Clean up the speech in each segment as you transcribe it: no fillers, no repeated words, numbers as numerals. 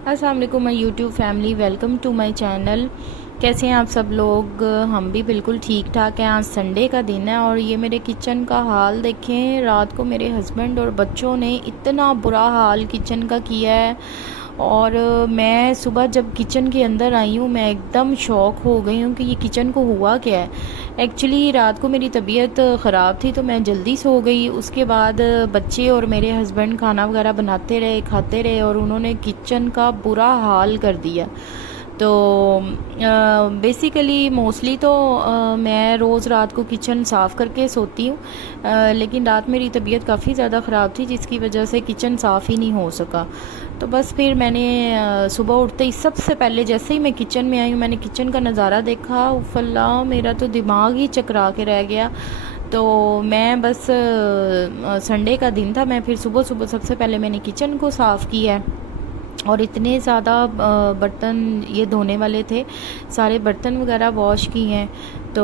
अस्सलाम वालेकुम my YouTube family, welcome to my channel. कैसे हैं आप सब लोग? हम भी बिल्कुल ठीक ठाक हैं। आज संडे का दिन है और ये मेरे किचन का हाल देखें। रात को मेरे हस्बैंड और बच्चों ने इतना बुरा हाल किचन का किया है और मैं सुबह जब किचन के अंदर आई हूँ मैं एकदम शॉक हो गई हूँ कि ये किचन को हुआ क्या है। एक्चुअली रात को मेरी तबीयत ख़राब थी तो मैं जल्दी सो गई। उसके बाद बच्चे और मेरे हस्बैंड खाना वगैरह बनाते रहे, खाते रहे और उन्होंने किचन का बुरा हाल कर दिया। तो बेसिकली मोस्टली तो मैं रोज़ रात को किचन साफ़ करके सोती हूँ, लेकिन रात मेरी तबीयत काफ़ी ज़्यादा ख़राब थी जिसकी वजह से किचन साफ़ ही नहीं हो सका। तो बस फिर मैंने सुबह उठते ही सबसे पहले जैसे ही मैं किचन में आई हूँ मैंने किचन का नज़ारा देखा। उफ़ल्ला, मेरा तो दिमाग ही चकरा के रह गया। तो मैं बस संडे का दिन था, मैं फिर सुबह सुबह सबसे पहले मैंने किचन को साफ़ किया है और इतने ज़्यादा बर्तन ये धोने वाले थे, सारे बर्तन वगैरह वॉश किए हैं। तो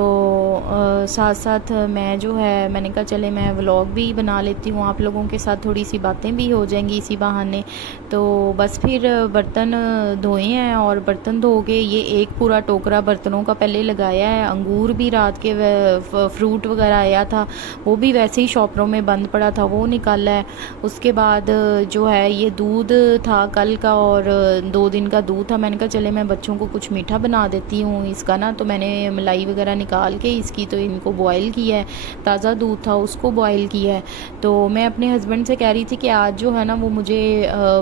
साथ साथ मैं जो है मैंने कहा चले मैं व्लॉग भी बना लेती हूँ, आप लोगों के साथ थोड़ी सी बातें भी हो जाएंगी इसी बहाने। तो बस फिर बर्तन धोए हैं और बर्तन धो के ये एक पूरा टोकरा बर्तनों का पहले लगाया है। अंगूर भी रात के फ्रूट वगैरह आया था वो भी वैसे ही शॉपरों में बंद पड़ा था, वो निकाला है। उसके बाद जो है ये दूध था कल का और 2 दिन का दूध था। मैंने कहा चले मैं बच्चों को कुछ मीठा बना देती हूँ इसका ना, तो मैंने मलाई वगैरह निकाल के इसकी तो इनको बॉयल किया है। ताज़ा दूध था उसको बॉयल किया है। तो मैं अपने हस्बैंड से कह रही थी कि आज जो है ना वो मुझे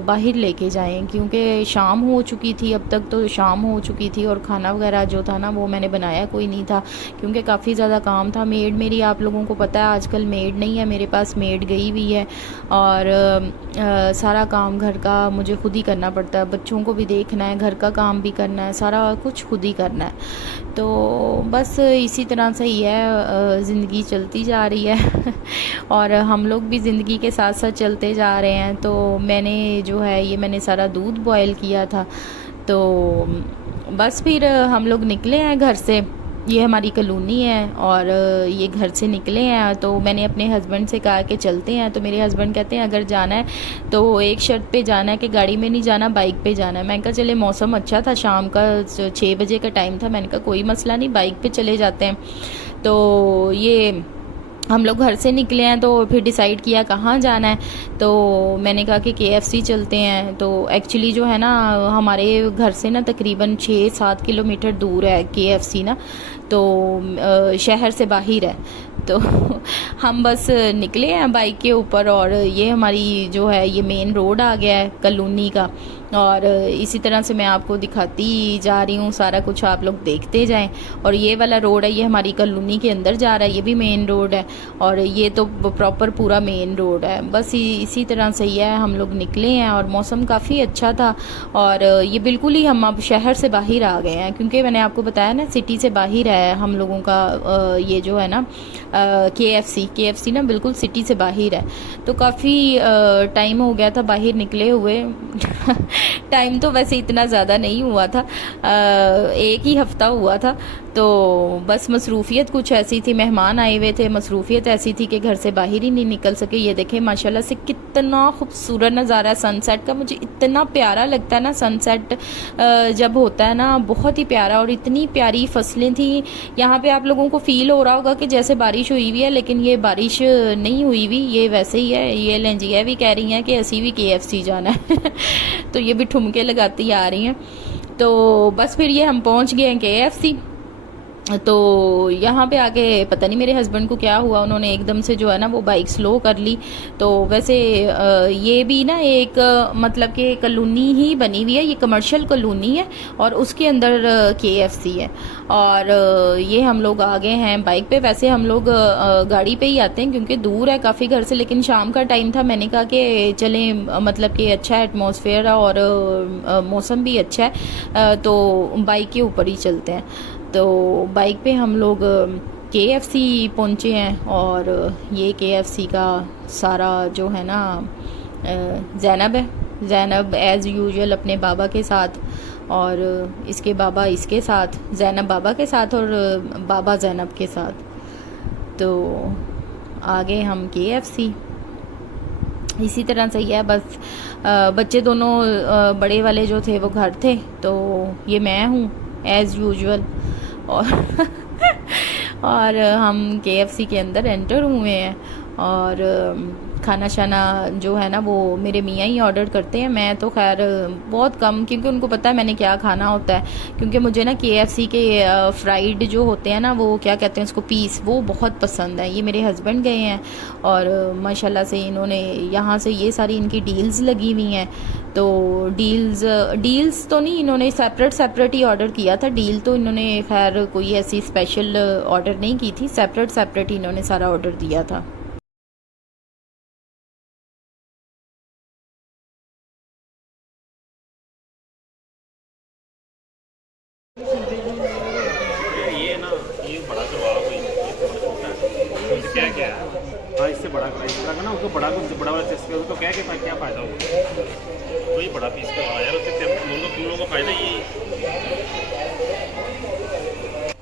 बाहर लेके जाएं क्योंकि शाम हो चुकी थी, अब तक तो शाम हो चुकी थी और खाना वगैरह जो था ना वो मैंने बनाया कोई नहीं था क्योंकि काफ़ी ज़्यादा काम था। मेड मेरी, आप लोगों को पता है आजकल मेड नहीं है मेरे पास, मेड गई हुई है और सारा काम घर का मुझे खुद ही करना पड़ता है। बच्चों को भी देखना है, घर का काम भी करना है, सारा कुछ खुद ही करना है। तो बस इसी तरह से ही है, ज़िंदगी चलती जा रही है और हम लोग भी ज़िंदगी के साथ साथ चलते जा रहे हैं। तो मैंने जो है ये मैंने सारा दूध बॉयल किया था। तो बस फिर हम लोग निकले हैं घर से। ये हमारी कॉलोनी है और ये घर से निकले हैं। तो मैंने अपने हस्बैंड से कहा कि चलते हैं, तो मेरे हस्बैंड कहते हैं अगर जाना है तो एक शर्त पे जाना है कि गाड़ी में नहीं जाना, बाइक पे जाना है। मैंने कहा चले मौसम अच्छा था, शाम का 6 बजे का टाइम था, मैंने कहा कोई मसला नहीं बाइक पे चले जाते हैं। तो ये हम लोग घर से निकले हैं तो फिर डिसाइड किया कहाँ जाना है। तो मैंने कहा कि KFC चलते हैं। तो एक्चुअली जो है ना हमारे घर से ना तकरीबन 6-7 किलोमीटर दूर है KFC ना, तो शहर से बाहर है। तो हम बस निकले हैं बाइक के ऊपर और ये हमारी जो है ये मेन रोड आ गया है कॉलोनी का और इसी तरह से मैं आपको दिखाती जा रही हूँ, सारा कुछ आप लोग देखते जाएं। और ये वाला रोड है ये हमारी कॉलोनी के अंदर जा रहा है, ये भी मेन रोड है और ये तो प्रॉपर पूरा मेन रोड है। बस इसी तरह से ही है, हम लोग निकले हैं और मौसम काफ़ी अच्छा था और ये बिल्कुल ही हम अब शहर से बाहर आ गए हैं क्योंकि मैंने आपको बताया ना सिटी से बाहर है हम लोगों का ये जो है ना KFC ना बिल्कुल सिटी से बाहर है। तो काफ़ी टाइम हो गया था बाहर निकले हुए टाइम तो वैसे इतना ज़्यादा नहीं हुआ था, एक ही हफ्ता हुआ था। तो बस मसरूफ़ियत कुछ ऐसी थी, मेहमान आए हुए थे, मसरूफ़ियत ऐसी थी कि घर से बाहर ही नहीं निकल सके। ये देखें माशाल्लाह से कितना खूबसूरत नज़ारा है सनसेट का, मुझे इतना प्यारा लगता है ना सनसेट जब होता है ना, बहुत ही प्यारा। और इतनी प्यारी फसलें थी यहाँ पे, आप लोगों को फील हो रहा होगा कि जैसे बारिश हुई हुई है, लेकिन ये बारिश नहीं हुई हुई, ये वैसे ही है। ये लेंजिया भी कह रही हैं कि ऐसी भी KFC जाना है तो ये भी ठुमके लगाती आ रही हैं। तो बस फिर ये हम पहुंच गए हैं KFC। तो यहाँ पे आके पता नहीं मेरे हस्बैंड को क्या हुआ, उन्होंने एकदम से जो है ना वो बाइक स्लो कर ली। तो वैसे ये भी ना एक मतलब कि कॉलोनी ही बनी हुई है, ये कमर्शियल कॉलोनी है और उसके अंदर KFC है। और ये हम लोग आ गए हैं बाइक पे। वैसे हम लोग गाड़ी पे ही आते हैं क्योंकि दूर है काफ़ी घर से, लेकिन शाम का टाइम था, मैंने कहा कि चलें मतलब कि अच्छा एटमॉस्फेयर है और मौसम भी अच्छा है, तो बाइक के ऊपर ही चलते हैं। तो बाइक पे हम लोग KFC पहुँचे हैं और ये KFC का सारा जो है ना ज़ैनब है, ज़ैनब एज़ यूजुअल अपने बाबा के साथ और इसके बाबा इसके साथ, ज़ैनब बाबा के साथ और बाबा ज़ैनब के साथ। तो आगे हम KFC इसी तरह से ही है बस। बच्चे दोनों बड़े वाले जो थे वो घर थे, तो ये मैं हूँ एज़ यूजुअल। और और हम केएफसी के अंदर एंटर हुए हैं। और खाना शाना जो है ना वो मेरे मियाँ ही ऑर्डर करते हैं। मैं तो खैर बहुत कम, क्योंकि उनको पता है मैंने क्या खाना होता है। क्योंकि मुझे ना केएफसी के फ्राइड जो होते हैं ना, वो क्या कहते हैं उसको, पीस, वो बहुत पसंद है। ये मेरे हस्बैंड गए हैं और माशाल्लाह से इन्होंने यहाँ से ये सारी इनकी डील्स लगी हुई हैं। तो डील्स तो नहीं, इन्होंने सेपरेट सेपरेट ही ऑर्डर किया था। डील तो इन्होंने खैर कोई ऐसी स्पेशल ऑर्डर नहीं की थी, सेपरेट सेपरेट ही इन्होंने सारा ऑर्डर दिया था। ये ना, ये बड़ा करवा कोई, ये थोड़ा छोटा है। उनसे क्या क्या है? हाँ, इससे बड़ा करा, इस तरह का ना उसको बड़ा, कुछ बड़ा वाला चेस्ट, उसको क्या क्या क्या फ़ायदा होगा? वही बड़ा पीस करवा यार, उससे तुम लोगों को फ़ायदा ये।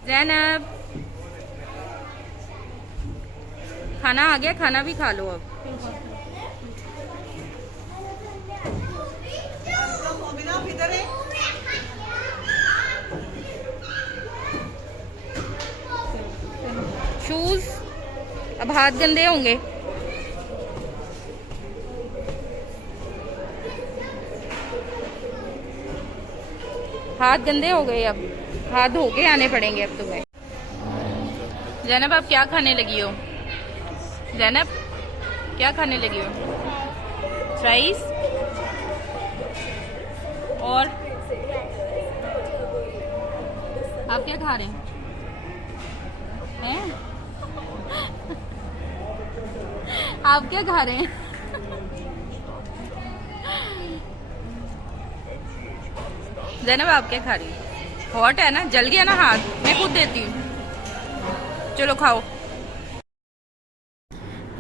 ज़ैनब, खाना आ गया, खाना भी खा लो अब। शूज, अब हाथ गंदे होंगे। हाथ गंदे हो गए, अब हाथ धो के आने पड़ेंगे अब तुम्हें। ज़ैनब, आप क्या खाने लगी हो? ज़ैनब, क्या खाने लगी हो? फ्राइज और आप क्या खा रहे हैं? आप क्या खा रहे हैं? ज़ैनब, आप क्या खा रही हो? हॉट है ना, जल गया ना हाथ, मैं खुद देती हूँ। चलो खाओ।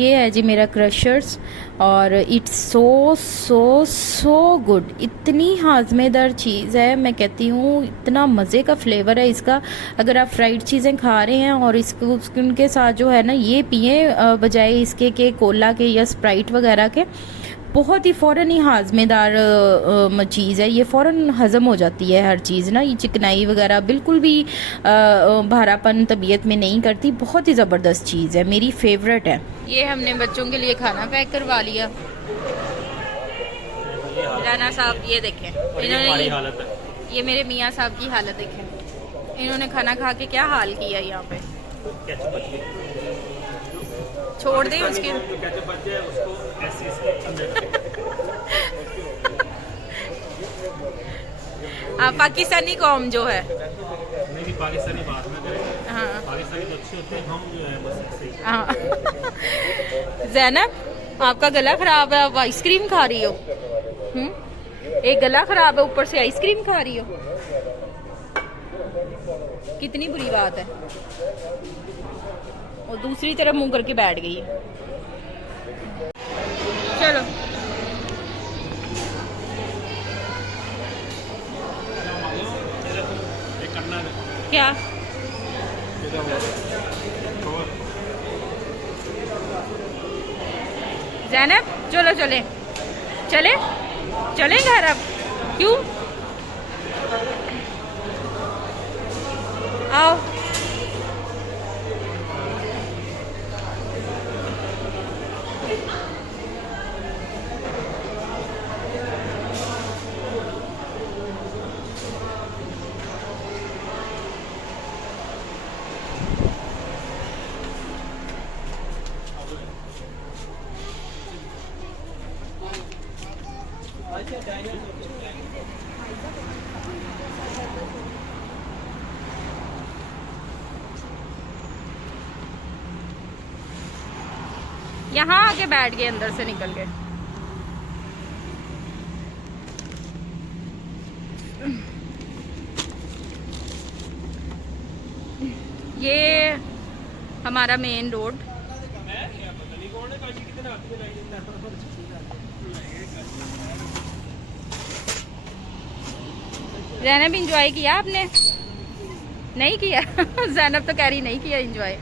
ये है जी मेरा क्रशर्स, और it's so so so good. इतनी हाजमेदार चीज़ है, मैं कहती हूँ इतना मज़े का फ्लेवर है इसका। अगर आप फ्राइड चीज़ें खा रहे हैं और इसको उनके साथ जो है ना ये पिए, बजाय इसके के कोला के या स्प्राइट वगैरह के, बहुत ही फ़ौरन ही हाजमेदार चीज़ है। ये फ़ौरन हज़म हो जाती है हर चीज़ ना, ये चिकनाई वगैरह बिल्कुल भी भारापन तबीयत में नहीं करती। बहुत ही ज़बरदस्त चीज़ है, मेरी फेवरेट है। ये हमने बच्चों के लिए खाना पैक करवा लिया। राना साहब ये देखें, इन्होंने हालत है। ये मेरे मियाँ साहब की हालत देखें, इन्होंने खाना खा के क्या हाल किया यहाँ पे। छोड़ दे उसके। हाँ, पाकिस्तानी कौम जो है, नहीं पाकिस्तानी बात में करें। हाँ पाकिस्तानी तो अच्छे होते हैं, हम जो है बस ऐसे ही। हाँ। ज़ैनब, आपका गला खराब है, आप आइसक्रीम खा रही हो। एक गला खराब है, ऊपर से आइसक्रीम खा रही हो, कितनी बुरी बात है। और दूसरी तरफ मुंह करके बैठ गई है। चलो क्या ज़ैनब, चलो चले चले चले घर अब। क्यों? आओ। यहाँ आके बैठ गए, अंदर से निकल गए। ये हमारा मेन रोड। ज़ैनब, इंजॉय किया आपने? नहीं किया। ज़ैनब तो कह रही नहीं किया इंजॉय।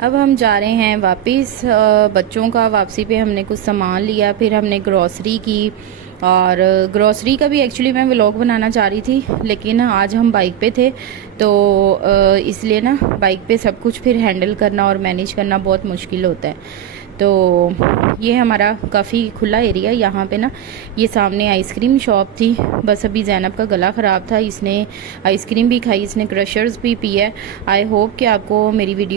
अब हम जा रहे हैं वापस। बच्चों का वापसी पे हमने कुछ सामान लिया, फिर हमने ग्रॉसरी की। और ग्रॉसरी का भी एक्चुअली मैं व्लॉग बनाना चाह रही थी, लेकिन आज हम बाइक पे थे तो इसलिए ना बाइक पे सब कुछ फिर हैंडल करना और मैनेज करना बहुत मुश्किल होता है। तो ये हमारा काफ़ी खुला एरिया, यहाँ पे ना ये सामने आइसक्रीम शॉप थी। बस अभी ज़ैनब का गला ख़राब था, इसने आइसक्रीम भी खाई, इसने क्रशर्स भी पिया। आई होप कि आपको मेरी वीडियो